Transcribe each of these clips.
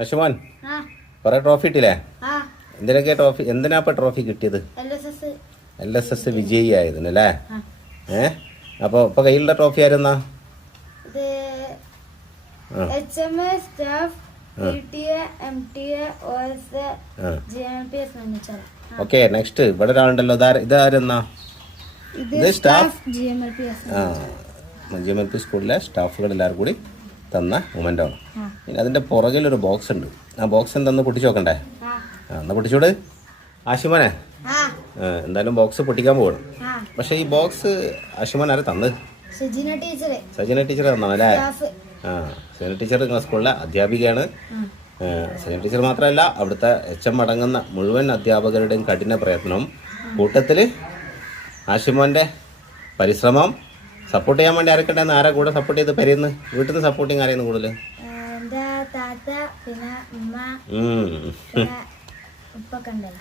അശുമോൻ കുറെ ട്രോഫി കിട്ടില്ലേ? എന്തിനൊക്കെ ട്രോഫി? എന്തിനാ ഇപ്പൊ ട്രോഫി കിട്ടിയത്? LSS വിജയി ആയതിനല്ലേ? അപ്പൊ ഇപ്പൊ കയ്യിലുള്ള ട്രോഫി ആയിരുന്നാ? ഓക്കെ, നെക്സ്റ്റ് ഇവിടെ ഒരാളുണ്ടല്ലോ, ഇതാരെന്നാ? ഇത് സ്റ്റാഫ് GMLP സ്കൂളിലെ സ്റ്റാഫുകൾ എല്ലാവരും കൂടി തന്ന മൊമെൻ്റ് ആണ്. പിന്നെ അതിൻ്റെ പുറകിലൊരു ബോക്സ് ഉണ്ട്. ആ ബോക്സ് എന്തെന്ന് പൊട്ടിച്ച് നോക്കണ്ടേ? എന്നാ പൊട്ടിച്ചോട് ആശുമോനെ. എന്തായാലും ബോക്സ് പൊട്ടിക്കാൻ പോകണം. പക്ഷെ ഈ ബോക്സ് ആശുമോൻ ആരെ തന്നത്? സജീന ടീച്ചർ തന്നാണല്ലേ? സജീന ടീച്ചർ നിങ്ങളുടെ സ്കൂളിലെ അധ്യാപികയാണ്. സജീന ടീച്ചർ മാത്രമല്ല, അവിടുത്തെ HM അടങ്ങുന്ന മുഴുവൻ അധ്യാപകരുടെയും കഠിന പ്രയത്നം, കൂട്ടത്തിൽ ആശുമോൻ്റെ പരിശ്രമം സപ്പോർട്ട് ചെയ്യാൻ വേണ്ടി ആരൊക്കെയുണ്ടെന്ന് ആരാ കൂടെ സപ്പോർട്ട് ചെയ്ത് പെരയുന്നു? വീട്ടിൽ നിന്ന് സപ്പോർട്ടിങ് ആരെയാണ് കൂടുതൽ?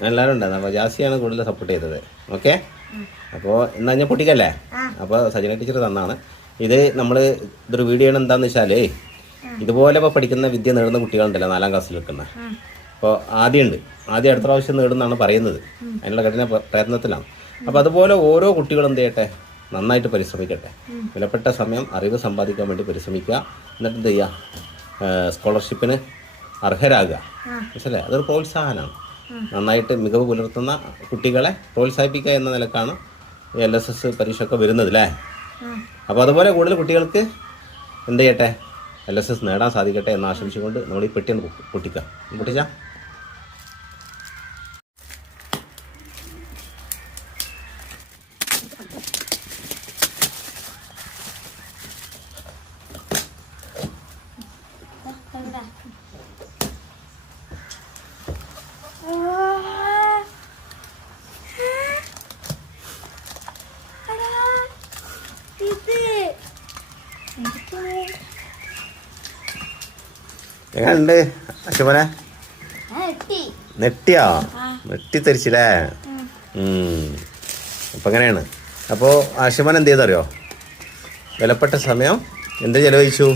എല്ലാവരും ഉണ്ടായിരുന്നു. അപ്പോൾ ജാസിയാണ് കൂടുതൽ സപ്പോർട്ട് ചെയ്തത്. ഓക്കെ, അപ്പോൾ എന്നാ ഞാൻ പൊട്ടിക്കല്ലേ? അപ്പോൾ സജന ടീച്ചർ തന്നാണ് ഇത്. ഇതൊരു വീഡിയോ ആണ്. എന്താണെന്ന് വെച്ചാൽ ഇതുപോലെ ഇപ്പോൾ പഠിക്കുന്ന വിദ്യ നേടുന്ന കുട്ടികളുണ്ടല്ലോ, 4ാം ക്ലാസ്സിൽ നിൽക്കുന്ന. അപ്പോൾ ആദ്യം അടുത്ത പ്രാവശ്യം നേടുന്നാണ് പറയുന്നത്. അതിനുള്ള കഠിന പ്രയത്നത്തിലാണ്. അപ്പോൾ അതുപോലെ ഓരോ കുട്ടികളും എന്ത് ചെയ്യട്ടെ, നന്നായിട്ട് പരിശ്രമിക്കട്ടെ. വിലപ്പെട്ട സമയം അറിവ് സമ്പാദിക്കാൻ വേണ്ടി പരിശ്രമിക്കുക. എന്നിട്ട് എന്ത് ചെയ്യുക, സ്കോളർഷിപ്പിന് അർഹരാകുക. മനസ്സിലായി? അതൊരു പ്രോത്സാഹനമാണ്. നന്നായിട്ട് മികവ് പുലർത്തുന്ന കുട്ടികളെ പ്രോത്സാഹിപ്പിക്കുക എന്ന നിലക്കാണ് LSS പരീക്ഷ ഒക്കെ വരുന്നത് അല്ലേ? അപ്പോൾ അതുപോലെ കൂടുതൽ കുട്ടികൾക്ക് എന്ത് ചെയ്യട്ടെ, LSS നേടാൻ സാധിക്കട്ടെ എന്ന് ആശംസിച്ചുകൊണ്ട് നമ്മൾ ഈ പെട്ടിയാണ് പൊട്ടിക്കാം. എങ്ങനുണ്ട് അശുമനെ? നെട്ടിത്തെരിച്ചില്ലേ? അപ്പം അങ്ങനെയാണ്. അപ്പോൾ ആശുമൻ എന്ത് ചെയ്തറിയോ? വിലപ്പെട്ട സമയം എന്ത് ചെലവഴിച്ചു?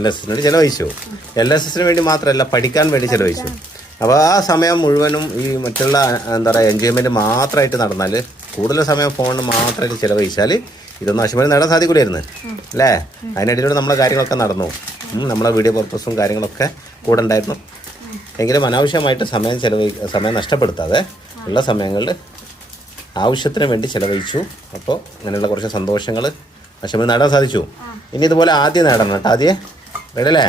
LSS ചെലവഴിച്ചു. LSS വേണ്ടി മാത്രമല്ല, പഠിക്കാൻ വേണ്ടി ചെലവഴിച്ചു. അപ്പോൾ ആ സമയം മുഴുവനും ഈ മറ്റുള്ള എന്താ പറയുക എൻജോയ്മെൻറ്റ് മാത്രമായിട്ട് നടന്നാൽ, കൂടുതൽ സമയം ഫോണിന് മാത്രമായിട്ട് ചിലവഴിച്ചാൽ ഇതൊന്നും ആശുപത്രി നേടാൻ സാധിക്കില്ലായിരുന്നു അല്ലേ? അതിനിടയിലൂടെ നമ്മളെ കാര്യങ്ങളൊക്കെ നടന്നു. നമ്മളെ വീഡിയോ പർപ്പസും കാര്യങ്ങളൊക്കെ കൂടെ ഉണ്ടായിരുന്നു. എങ്കിലും അനാവശ്യമായിട്ട് സമയം നഷ്ടപ്പെടുത്താതെ ഉള്ള സമയങ്ങളിൽ ആവശ്യത്തിന് വേണ്ടി ചിലവഴിച്ചു. അപ്പോൾ അങ്ങനെയുള്ള കുറച്ച് സന്തോഷങ്ങൾ ആശുപത്രി നേടാൻ സാധിച്ചു. ഇനി ഇതുപോലെ ആദ്യം നേടണം കേട്ടോ. റെഡിയല്ലേ?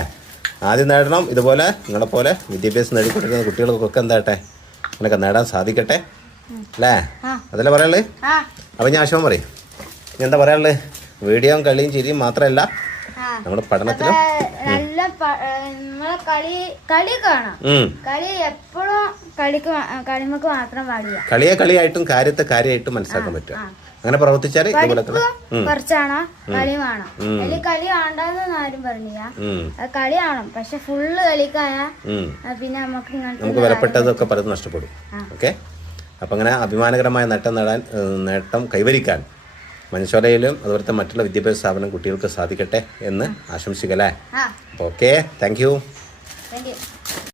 ആദ്യം നേടണം. ഇതുപോലെ നിങ്ങളെപ്പോലെ വിദ്യാഭ്യാസം നേടിക്കൊണ്ടിരിക്കുന്ന കുട്ടികൾക്കൊക്കെ എന്താട്ടെ അങ്ങനെയൊക്കെ നേടാൻ സാധിക്കട്ടെ അല്ലേ? അതല്ലേ പറയാനുള്ളത്? അപ്പം ഞാൻ ആശയം പറയും. ഇനി എന്താ പറയാനുള്ളത്? വീഡിയോയും കളിയും ചിരിയും മാത്രമല്ല, നമ്മുടെ പഠനത്തിലും കളിയെ കളിയായിട്ടും കാര്യത്തെ കാര്യമായിട്ടും മനസ്സിലാക്കാൻ പറ്റുക. അങ്ങനെ പ്രവർത്തിച്ചാൽ ഇതുപോലെ കുറച്ചാണോ കളി വേണം. അല്ലെങ്കിൽ കളി വേണ്ടെന്ന് ആരും പറഞ്ഞില്ല. കളി വേണം, പക്ഷെ ഫുള്ള് കളിക്കായ പിന്നെ നമുക്ക് വിലപ്പെട്ടതൊക്കെ പലതും നഷ്ടപ്പെടും. ഓക്കെ, അപ്പം അങ്ങനെ അഭിമാനകരമായ നേട്ടം കൈവരിക്കാൻ മനുഷ്യരയിലും അതുപോലത്തെ മറ്റുള്ള വിദ്യാഭ്യാസ സ്ഥാപനം കുട്ടികൾക്ക് സാധിക്കട്ടെ എന്ന് ആശംസിക്കല്ലേ? Okay, thank you.